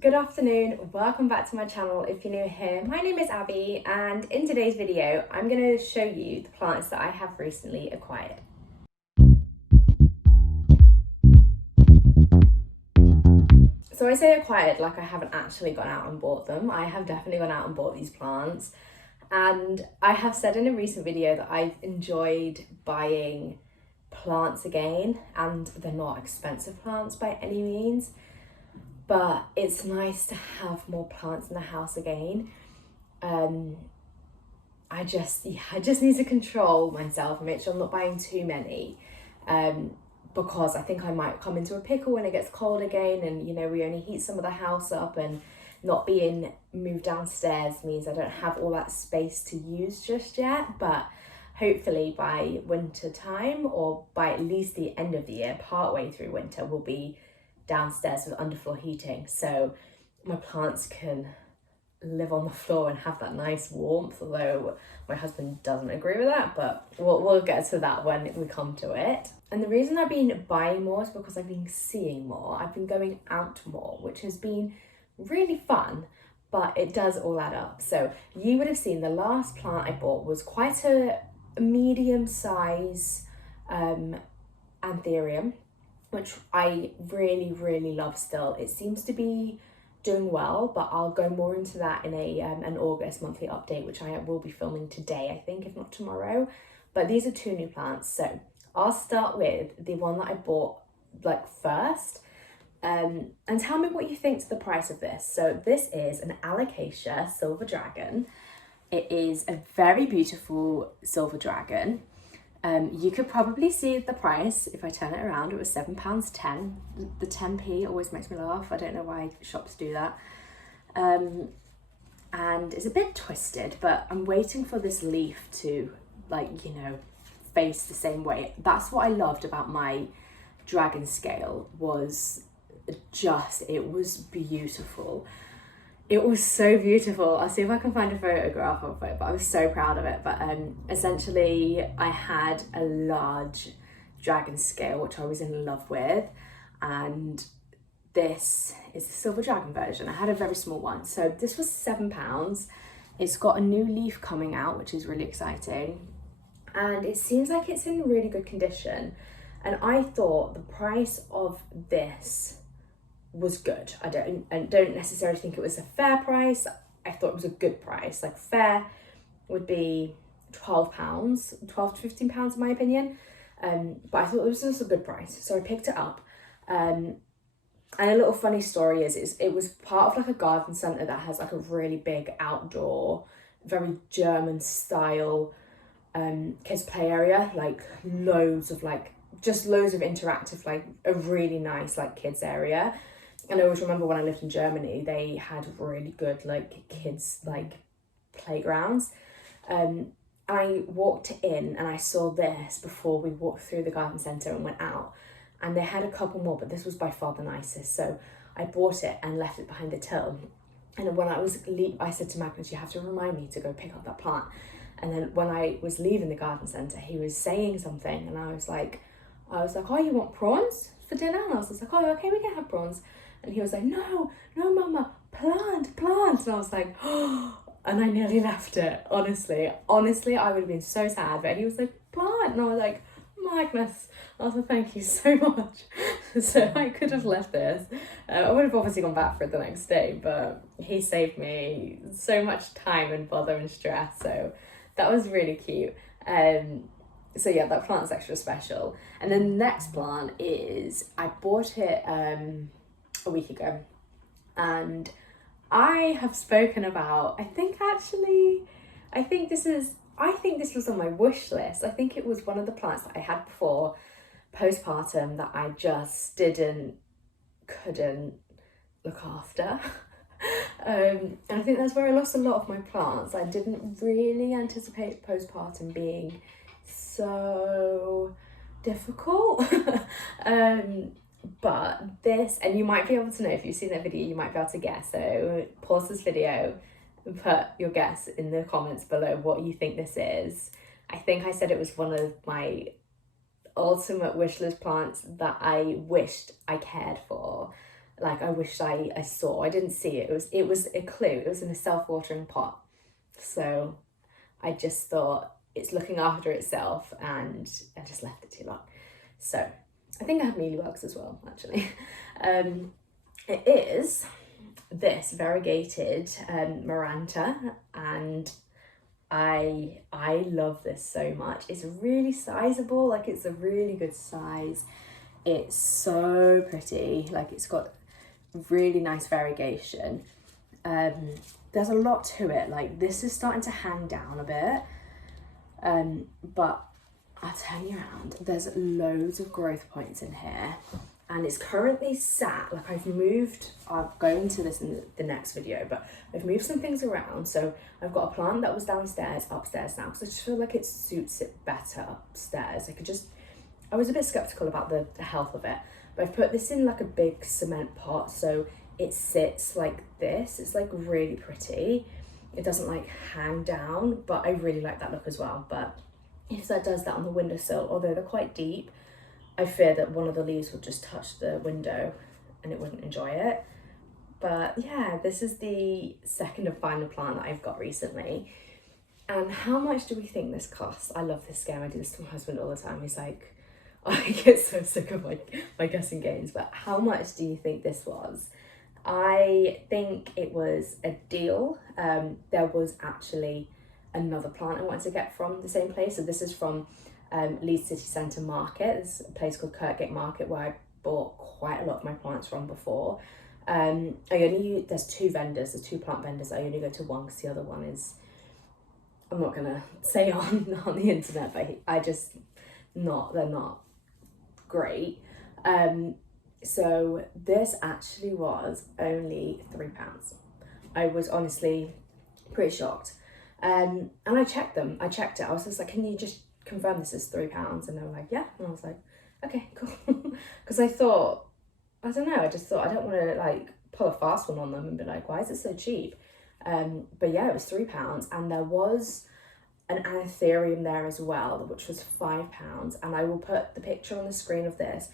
Good afternoon, welcome back to my channel if you're new here. My name is Abby and in today's video I'm going to show you the plants that I have recently acquired. So I say acquired like I haven't actually gone out and bought them. I have definitely gone out and bought these plants, and I have said in a recent video that I've enjoyed buying plants again, and they're not expensive plants by any means. But it's nice to have more plants in the house again. I just need to control myself and make sure I'm not buying too many, because I think I might come into a pickle when it gets cold again, and we only heat some of the house up, and not being moved downstairs means I don't have all that space to use just yet. But hopefully by winter time, or by at least the end of the year, partway through winter, we'll be downstairs with underfloor heating, so my plants can live on the floor and have that nice warmth, although my husband doesn't agree with that, but we'll get to that when we come to it. And the reason I've been buying more is because I've been seeing more. I've been going out more, which has been really fun, but it does all add up. So you would have seen the last plant I bought was quite a medium size anthurium, which I really love still. It seems to be doing well, but I'll go more into that in an August monthly update, which I will be filming today, I think, if not tomorrow. But these are two new plants, so I'll start with the one that I bought first, and tell me what you think to the price of this. So this is an Alocasia Silver Dragon. It is a very beautiful silver dragon. You could probably see the price if I turn it around. It was £7.10. The 10p always makes me laugh. I don't know why shops do that. And it's a bit twisted, but I'm waiting for this leaf to face the same way. That's what I loved about my dragon scale, was it was beautiful. It was so beautiful. I'll see if I can find a photograph of it, but I was so proud of it. But essentially I had a large dragon scale, which I was in love with, and this is the silver dragon version. I had a very small one. So this was £7. It's got a new leaf coming out, which is really exciting. And it seems like it's in really good condition. And I thought the price of this was good. I don't necessarily think it was a fair price. I thought it was a good price. Like, fair would be £12, £12 to £15 in my opinion. But I thought it was just a good price, so I picked it up. And a little funny story is it was part of a garden centre that has a really big outdoor, very German style kids play area, loads of interactive, a really nice kids area. And I always remember when I lived in Germany, they had really good kids playgrounds. I walked in and I saw this before we walked through the garden centre and went out, and they had a couple more, but this was by far the nicest. So I bought it and left it behind the till. And when I said to Magnus, you have to remind me to go pick up that plant. And then when I was leaving the garden centre, he was saying something, and I was like, oh, you want prawns for dinner? And I was just like, oh, okay, we can have prawns. And he was like, no, mama, plant. And I was like, oh, and I nearly left it, honestly, I would have been so sad. But he was like, plant, and I was like, Magnus, I was like, thank you so much. So I could have left this. I would have obviously gone back for it the next day, but he saved me so much time and bother and stress, so that was really cute. So yeah, that plant's extra special. And then the next plant is, I bought it a week ago, and I have spoken about, I think this was on my wish list. I think it was one of the plants that I had before postpartum that I just couldn't look after. And I think that's where I lost a lot of my plants. I didn't really anticipate postpartum being so difficult. But this, and you might be able to know, if you've seen that video, you might be able to guess. So pause this video and put your guess in the comments below what you think this is. I think I said it was one of my ultimate wish list plants that I wished I cared for. like I wish I saw. I didn't see it. It was a clue. It was in a self-watering pot. So I just thought it's looking after itself, and I just left it too long. So I think I have mealybugs as well, actually. It is this variegated Maranta, and I love this so much. It's really sizable, like it's a really good size. It's so pretty, like it's got really nice variegation. There's a lot to it, like this is starting to hang down a bit, but I'll turn you around. There's loads of growth points in here, and it's currently sat, like I'll go into this in the next video, but I've moved some things around. So I've got a plant that was downstairs, upstairs now, because I just feel like it suits it better upstairs. I was a bit skeptical about the health of it, but I've put this in like a big cement pot, so it sits like this. It's like really pretty. It doesn't like hang down, but I really like that look as well. But if that does that on the windowsill, although they're quite deep, I fear that one of the leaves would just touch the window and it wouldn't enjoy it. But yeah, this is the second and final plant that I've got recently. And how much do we think this costs? I love this game. I do this to my husband all the time. He's like, I get so sick of my guessing games, but how much do you think this was? I think it was a deal. There was actually another plant I wanted to get from the same place. So this is from Leeds City Centre Market. There's a place called Kirkgate Market where I bought quite a lot of my plants from before. There's two vendors, there's two plant vendors. I only go to one because the other one is, I'm not gonna say on the internet, but they're not great. So this actually was only £3. I was honestly pretty shocked. And I checked it. I was just like, can you just confirm this is £3? And they were like, yeah. And I was like, okay, cool. Because I thought, I don't know, I just thought I don't want to like pull a fast one on them and be like, why is it so cheap? But yeah, it was £3, and there was an anthurium there as well, which was £5. And I will put the picture on the screen of this.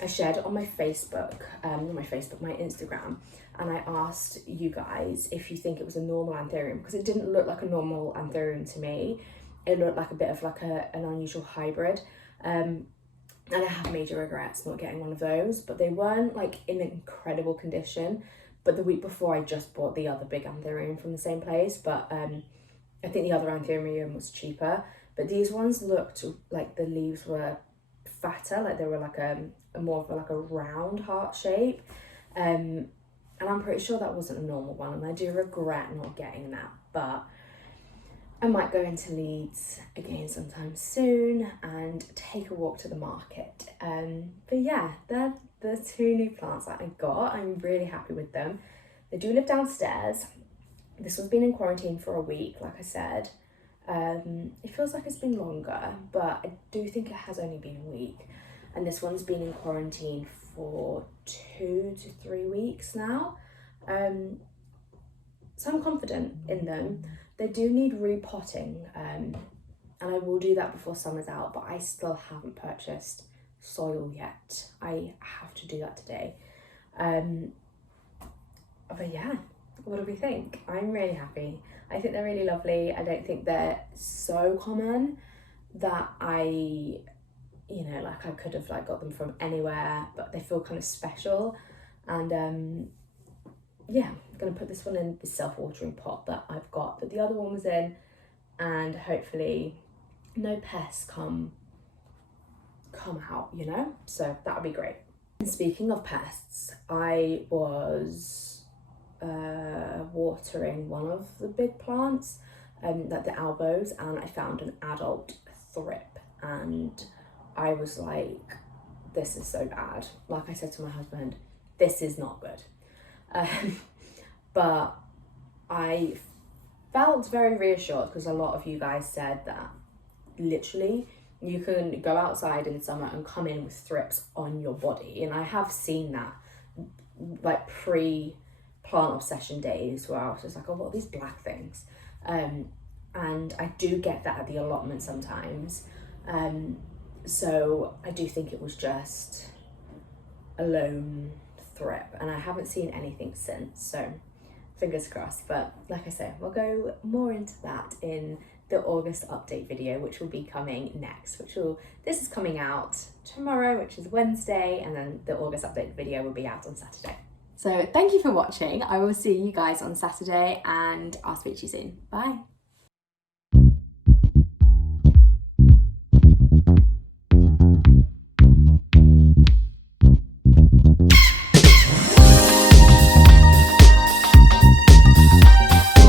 I shared it on my Facebook, my Instagram, and I asked you guys if you think it was a normal anthurium, because it didn't look like a normal anthurium to me. It looked like a bit of like an unusual hybrid. And I have major regrets not getting one of those, but they weren't like in incredible condition. But the week before I just bought the other big anthurium from the same place, but I think the other anthurium was cheaper. But these ones looked like the leaves were fatter, like they were like a more of like a round heart shape. And I'm pretty sure that wasn't a normal one, and I do regret not getting that, but I might go into Leeds again sometime soon and take a walk to the market. But yeah, they're the two new plants that I got. I'm really happy with them. They do live downstairs. This one's been in quarantine for a week, like I said. It feels like it's been longer, but I do think it has only been a week. And this one's been in quarantine for 2 to 3 weeks now. So I'm confident in them. They do need repotting, and I will do that before summer's out, but I still haven't purchased soil yet. I have to do that today. But yeah, what do we think? I'm really happy. I think they're really lovely. I don't think they're so common that I could have like got them from anywhere, but they feel kind of special. And yeah, I'm gonna put this one in the self-watering pot that I've got that the other one was in, and hopefully no pests come out, so that would be great. And speaking of pests, I was watering one of the big plants, like the elbows, and I found an adult thrip, and I was like, this is so bad. Like I said to my husband, this is not good. But I felt very reassured because a lot of you guys said that literally you can go outside in summer and come in with thrips on your body. And I have seen that, like pre-plant obsession days, where I was just like, oh, what are these black things? And I do get that at the allotment sometimes. So I do think it was just a lone Thrip, and I haven't seen anything since, so fingers crossed. But like I say, we'll go more into that in the August update video, which will be coming next, this is coming out tomorrow, which is Wednesday, and then the August update video will be out on Saturday. So thank you for watching. I will see you guys on Saturday, and I'll speak to you soon. Bye.